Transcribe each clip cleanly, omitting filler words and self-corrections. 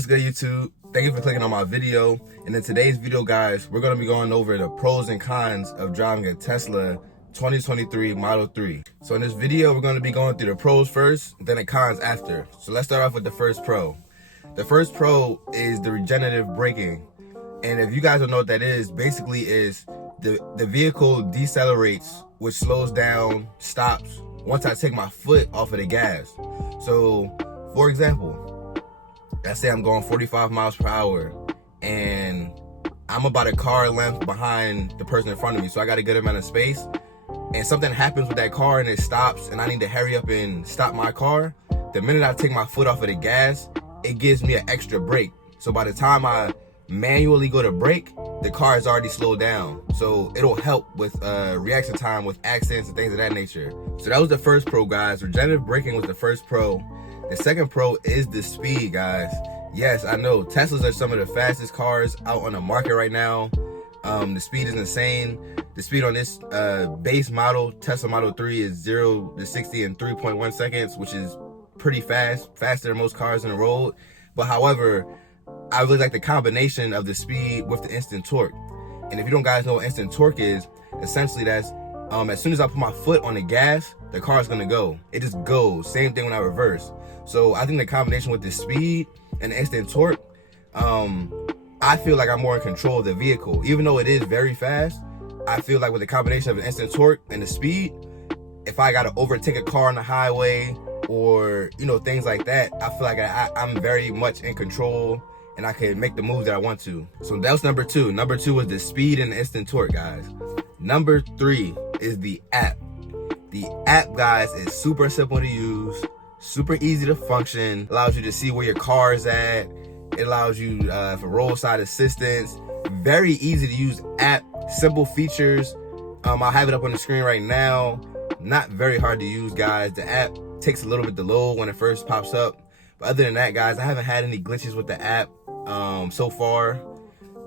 What's good, YouTube? Thank you for clicking on my video. And in today's video, guys, we're going to be going over the pros and cons of driving a Tesla 2023 Model 3. So in this video, we're going to be going through the pros first, then the cons after. So let's start off with the first pro. The first pro is the regenerative braking. And if you guys don't know what that is, basically is the vehicle decelerates, which slows down, stops, once I take my foot off of the gas. So, for example, let's say I'm going 45 miles per hour and I'm about a car length behind the person in front of me, so I got a good amount of space, and something happens with that car and it stops and I need to hurry up and stop my car. The minute I take my foot off of the gas, it gives me an extra brake. So by the time I manually go to brake, the car is already slowed down. So it'll help with reaction time with accidents and things of that nature. So that was the first pro, guys. Regenerative braking was the first pro. The second pro is the speed, guys. Yes, I know Teslas are some of the fastest cars out on the market right now. The speed is insane. The speed on this base model, Tesla Model 3, is 0 to 60 in 3.1 seconds, which is pretty fast, faster than most cars on the road. But however, I really like the combination of the speed with the instant torque. And if you don't guys know what instant torque is, essentially that's as soon as I put my foot on the gas, the car's gonna go. It just goes. Same thing when I reverse. So I think the combination with the speed and the instant torque, I feel like I'm more in control of the vehicle. Even though it is very fast, I feel like with the combination of the instant torque and the speed, if I gotta overtake a car on the highway or, you know, things like that, I feel like I'm very much in control and I can make the moves that I want to. So that was number two. Number two was the speed and the instant torque, guys. Number three is the app. The app, guys, is super simple to use, super easy to function, allows you to see where your car is at. It allows you for roadside assistance. Very easy to use app, simple features. I'll have it up on the screen right now. Not very hard to use, guys. The app takes a little bit to load when it first pops up. But other than that, guys, I haven't had any glitches with the app so far.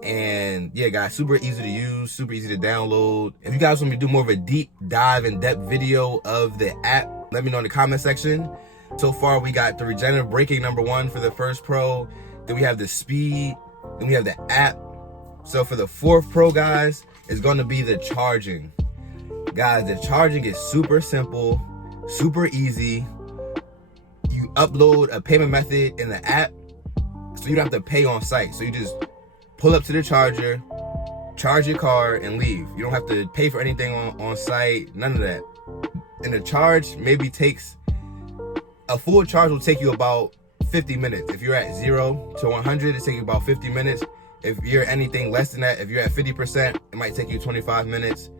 And yeah, guys, super easy to use, super easy to download. If you guys want me to do more of a deep dive, in-depth video of the app, let me know in the comment section. So far, we got the regenerative braking, number one, for the first pro. Then we have the speed. Then we have the app. So for the fourth pro, guys, is going to be the charging. Guys, the charging is super simple, super easy. You upload a payment method in the app, so you don't have to pay on site. So you just pull up to the charger, charge your car, and leave. You don't have to pay for anything on site, none of that. And the charge maybe takes, a full charge will take you about 50 minutes. If you're at 0 to 100, it'll take you about 50 minutes. If you're anything less than that, if you're at 50%, it might take you 25 minutes.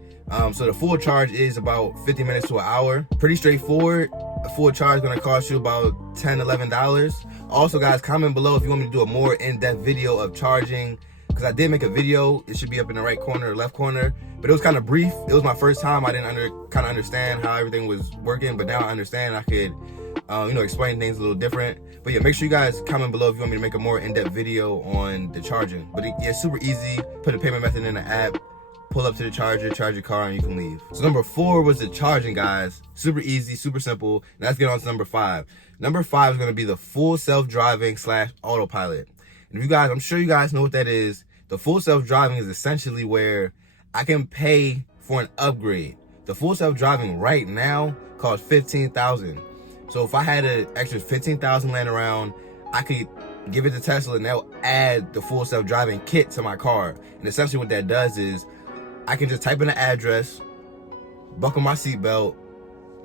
So the full charge is about 50 minutes to an hour. Pretty straightforward. A full charge is gonna cost you about $10, $11. Also, guys, comment below if you want me to do a more in-depth video of charging, because I did make a video. It should be up in the right corner or left corner, but it was kind of brief. It was my first time. I didn't kind of understand how everything was working, but now I understand. I could explain things a little different. But yeah, make sure you guys comment below if you want me to make a more in-depth video on the charging. But yeah, super easy. Put a payment method in the app, pull up to the charger, charge your car, and you can leave. So number four was the charging, guys. Super easy, super simple. Now let's get on to number five. Number five is going to be the full self-driving / autopilot. And if you guys, I'm sure you guys know what that is. The full self-driving is essentially where I can pay for an upgrade. The full self-driving right now costs $15,000. So if I had an extra $15,000 laying around, I could give it to Tesla and they'll add the full self-driving kit to my car. And essentially what that does is I can just type in the address, buckle my seatbelt,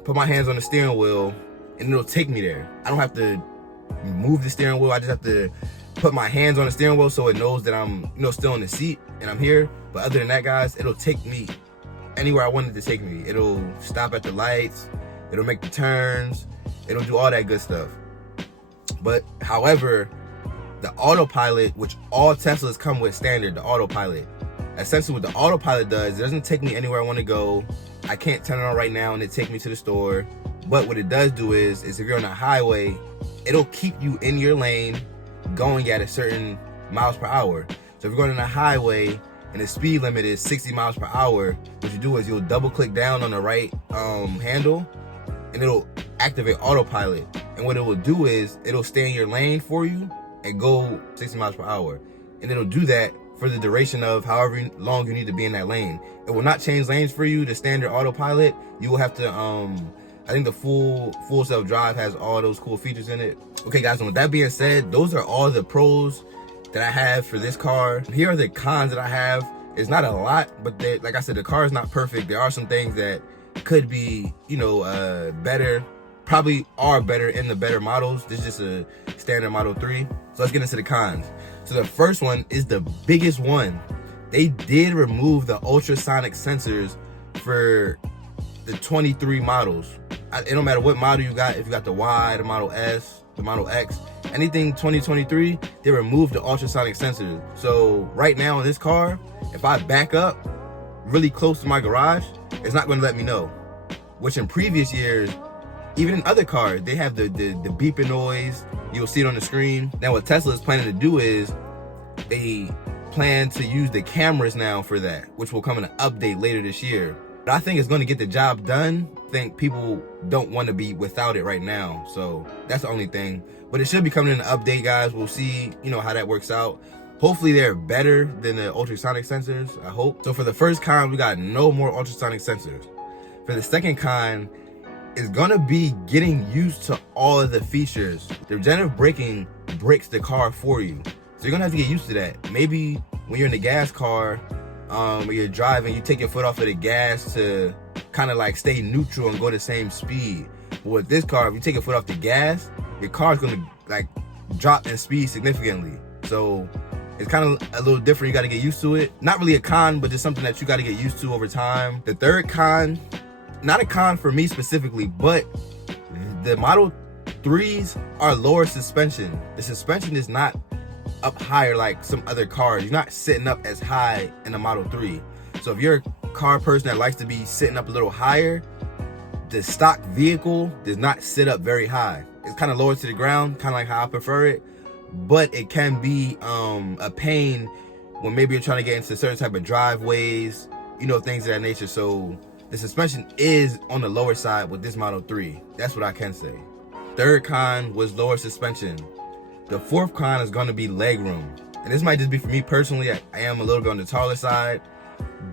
put my hands on the steering wheel, and it'll take me there. I don't have to move the steering wheel. I just have to put my hands on the steering wheel so it knows that I'm still in the seat and I'm here. But other than that, guys, it'll take me anywhere I want it to take me. It'll stop at the lights. It'll make the turns. It'll do all that good stuff. But however, the autopilot, which all Teslas come with standard, the autopilot, essentially what the autopilot does, it doesn't take me anywhere I want to go. I can't turn it on right now and it take me to the store. But what it does do is if you're on a highway, it'll keep you in your lane going at a certain miles per hour. So if you're going on a highway and the speed limit is 60 miles per hour, what you do is you'll double click down on the right handle and it'll activate autopilot. And what it will do is it'll stay in your lane for you and go 60 miles per hour. And it'll do that for the duration of however long you need to be in that lane. It will not change lanes for you. The standard autopilot, you will have to, I think the full self-drive has all those cool features in it. Okay guys, and with that being said, those are all the pros that I have for this car. Here are the cons that I have. It's not a lot, but like I said, the car is not perfect. There are some things that could be, better, probably are better in the better models. This is just a standard Model 3. So let's get into the cons. So the first one is the biggest one. They did remove the ultrasonic sensors for the 23 models. It don't matter what model you got, if you got the Y, the Model S, the Model X, anything 2023, they removed the ultrasonic sensors. So right now in this car, if I back up really close to my garage, it's not going to let me know. Which in previous years, even in other cars, they have the beeping noise. You'll see it on the screen. Now what Tesla is planning to do is they plan to use the cameras now for that, which will come in an update later this year. But I think it's going to get the job done. I think people don't want to be without it right now. So that's the only thing. But it should be coming in an update, guys. We'll see, how that works out. Hopefully they're better than the ultrasonic sensors, I hope. So for the first con, we got no more ultrasonic sensors. For the second con, it's gonna be getting used to all of the features. The regenerative braking brakes the car for you. So you're gonna have to get used to that. Maybe when you're in the gas car, when you're driving, you take your foot off of the gas to kind of like stay neutral and go the same speed. But with this car, if you take your foot off the gas, your car's gonna like drop in speed significantly. So it's kind of a little different. You got to get used to it. Not really a con, but just something that you got to get used to over time. The third con, not a con for me specifically, but the Model 3s are lower suspension. The suspension is not up higher like some other cars. You're not sitting up as high in a Model 3. So if you're a car person that likes to be sitting up a little higher, the stock vehicle does not sit up very high. It's kind of lower to the ground, kind of like how I prefer it. But it can be a pain when maybe you're trying to get into certain type of driveways, things of that nature. So the suspension is on the lower side with this Model 3. That's what I can say. Third con was lower suspension. The fourth con is going to be legroom. And this might just be for me personally. I am a little bit on the taller side,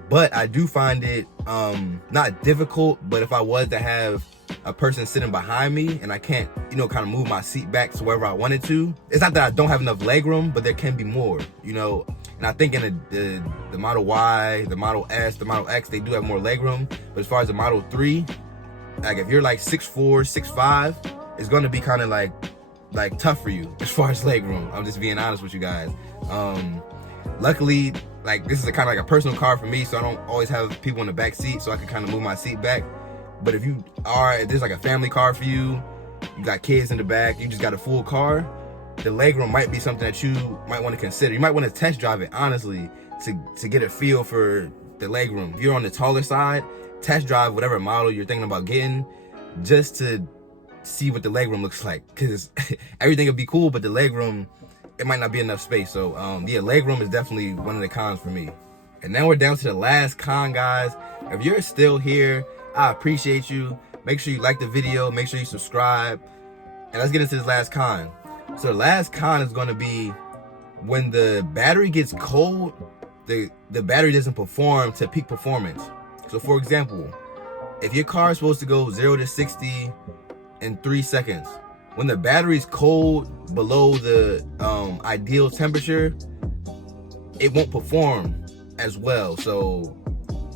but I do find it not difficult. But if I was to have a person sitting behind me and I can't, kind of move my seat back to wherever I wanted to. It's not that I don't have enough leg room, but there can be more, And I think in the Model Y, the Model S, the Model X, they do have more leg room. But as far as the Model 3, like if you're like 6'4", 6'5", it's going to be kind of like tough for you as far as leg room. I'm just being honest with you guys. Luckily, like this is kind of like a personal car for me, so I don't always have people in the back seat, so I can kind of move my seat back. But if there's like a family car for you, you got kids in the back, you just got a full car, the legroom might be something that you might want to consider. You might want to test drive it, honestly, to get a feel for the legroom. If you're on the taller side, test drive whatever model you're thinking about getting, just to see what the legroom looks like. Because everything would be cool, but the legroom, it might not be enough space. So yeah, legroom is definitely one of the cons for me. And now we're down to the last con, guys. If you're still here, I appreciate you. Make sure you like the video, make sure you subscribe, and let's get into this last con. So the last con is going to be when the battery gets cold, the battery doesn't perform to peak performance. So for example, if your car is supposed to go 0 to 60 in 3 seconds, when the battery's cold below the ideal temperature, it won't perform as well. So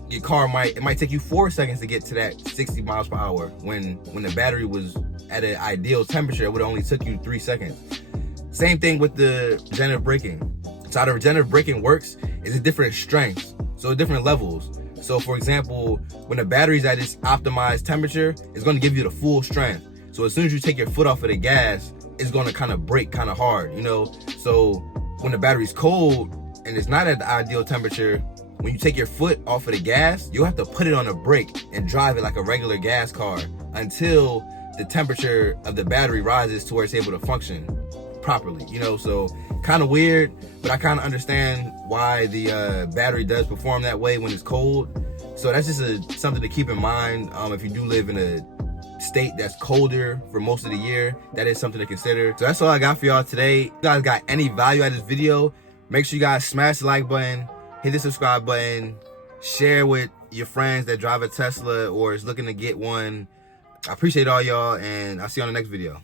your car might take you 4 seconds to get to that 60 miles per hour when the battery was at an ideal temperature. It would only took you 3 seconds. Same thing with the regenerative braking. So how the regenerative braking works is at different strengths, so different levels. So for example, when the battery's at its optimized temperature, it's going to give you the full strength. So as soon as you take your foot off of the gas, it's going to kind of brake kind of hard, So when the battery's cold and it's not at the ideal temperature, when you take your foot off of the gas, you'll have to put it on a brake and drive it like a regular gas car until the temperature of the battery rises to where it's able to function properly, So kind of weird, but I kind of understand why the battery does perform that way when it's cold. So that's just something to keep in mind if you do live in state that's colder for most of the year, that is something to consider. So that's all I got for y'all today. If you guys got any value out of this video, make sure you guys smash the like button, hit the subscribe button, share with your friends that drive a Tesla or is looking to get one. I appreciate all y'all, and I'll see you on the next video.